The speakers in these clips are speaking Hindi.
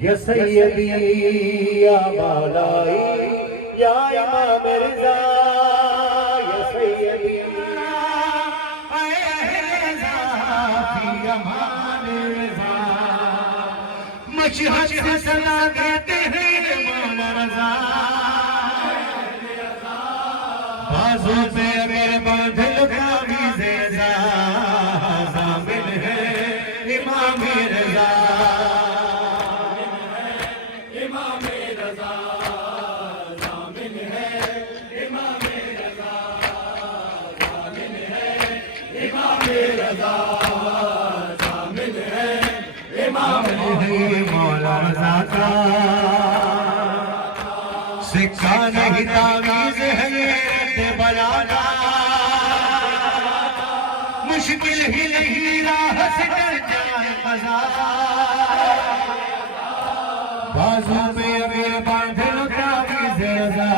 या सैयदी या मौलाई या इमाम रिज़ा या सैयदी मशहद से सना देते हैं मौला रज़ा बाजू पे अगर बांधल कावीज़े ज़ामिन है इमाम रज़ा मौला रज़ा का सिक्का नहीं तावीज़ है ये रद्द बलाना मुश्किल ही नहीं राह से डर जाए क़ज़ा बाजू पे अगर बांधल तावीज़ रज़ा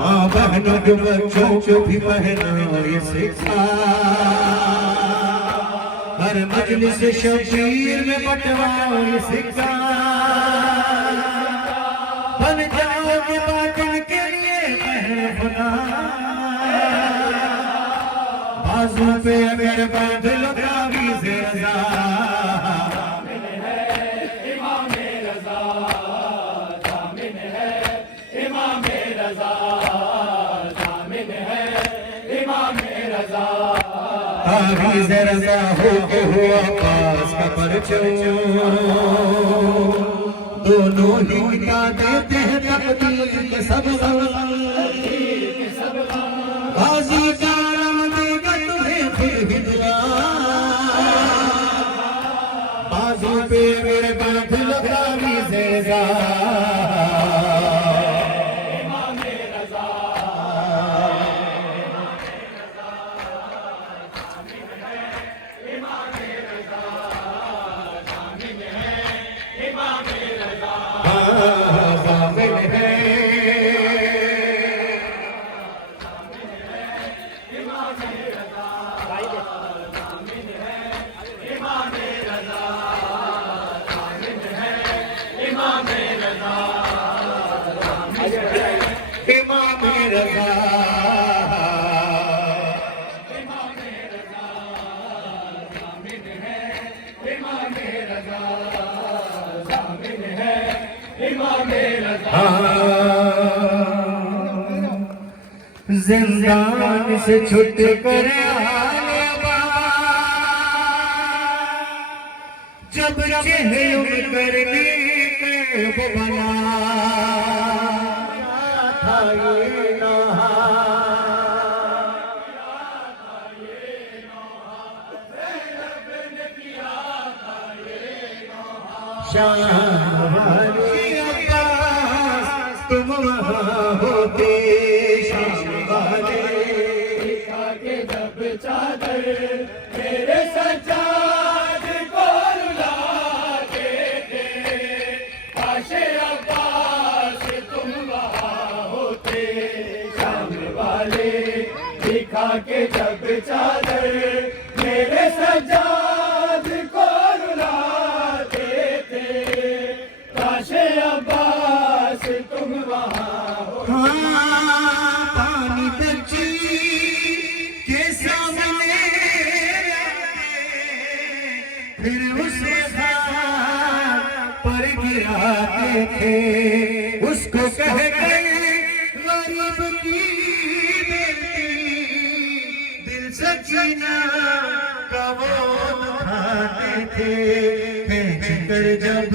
माँ बहनों के बच्चों को भी पहनाओ ये सिक्का हर मजलिस शबीर में बंटवाओ ये सिक्का बन जाओगे बातिल के लिए पहलवान बाजू पे अगर बांधल तावीज़े रज़ा इमाम रज़ा जामिन है इमाम रज़ा जामिन है इमाम रज़ा तावीज़े रज़ा हो के हुआ पास का परचम दोनों ही मिटा देते हैं तकदीर के सब गाज़ी का नाम देगा तुम्हें फिर भी दुआ बाजू पे मेरे बांधल तावीज़े रज़ा इमाम रज़ा जामिन है इमाम रज़ा जामिन है इमाम रज़ा जिंदान से छुट कर आने जब चेहरों करने वो बना था ये नहा शाहवाली अब्बास तुम वहाँ होते शाहवाली के जब चादर मेरे सज्जाद को रुलाते थे काशे अब्बास तुम वहाँ होते शाम वाले दिखा के जब चादर मेरे सज्जाद को रुलाते थे काशे अब्बास तुम वहाँ होते पानी बची के सामने फिर उसे पर गिराते थे उसको कह गए गरीब की बेटी दिल सकीना का वो खाते थे खींच कर जब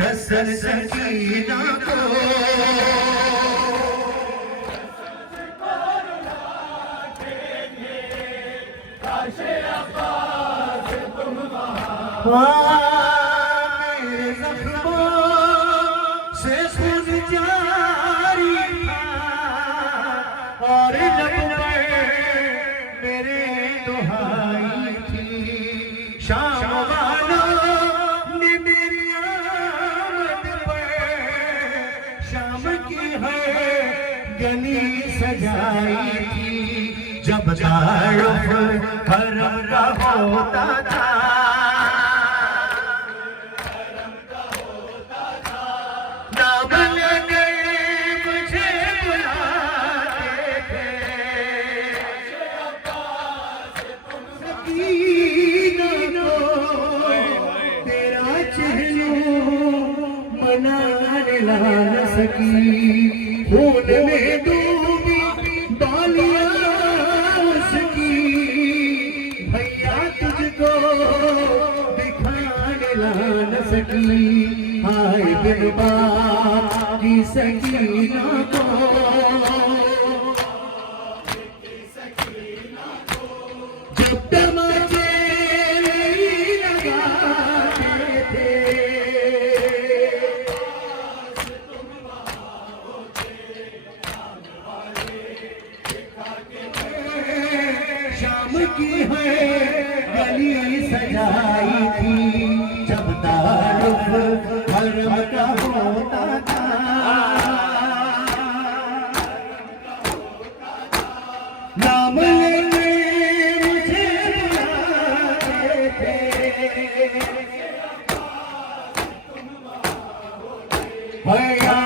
हसन सकीना को मेरे ज़ख्मों से खून जारी था और लब पर मेरे दुहाई थी शाम वालों ने मेरी आमद पर शाम की है गली सजाई थी जब तारुफ हरम का होता था मनाने ला न सकी, खून में डूबी बालियां उसकी, भैया तुझको दिखाने ला न सकी। हाय बिन बाप की सकीना को, जब तमाचे लगाते थे, शाम की है गली सजाई थी, जब तारुफ हरम का होता था, नाम लेने मुझे बुलाते थे, भैया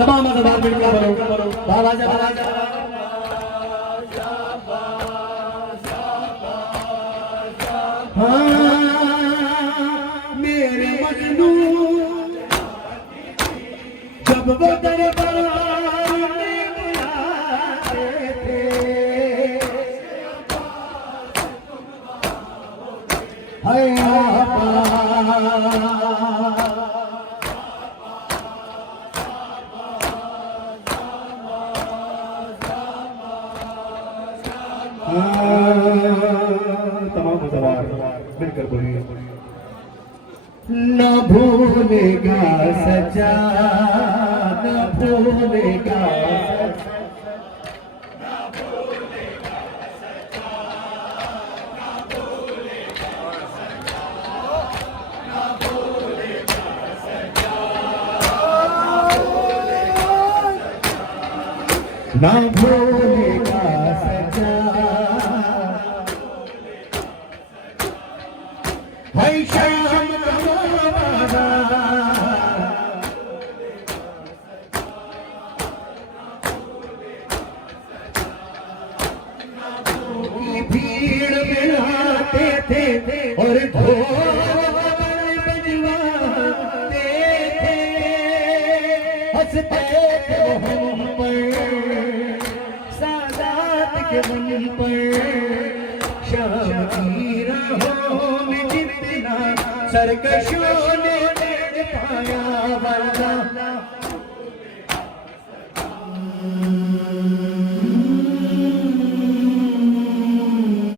तमाम जबान मिलकर बोलो बाबा जा हाँ मेरे मजनू जब वो दरबार में बुलाते थे, तमाम सवार मिलकर बोलिए। न भूलेगा सच्चा, न भूलेगा सच्चा, ना भूलेगा सच्चा, भाई शाम का भीड़ में आते थे और ढोल बजवाते थे, हंसते थे हम पर सादात के मन पर, शाम की राहों में जितना सरकशों ने पाया वरना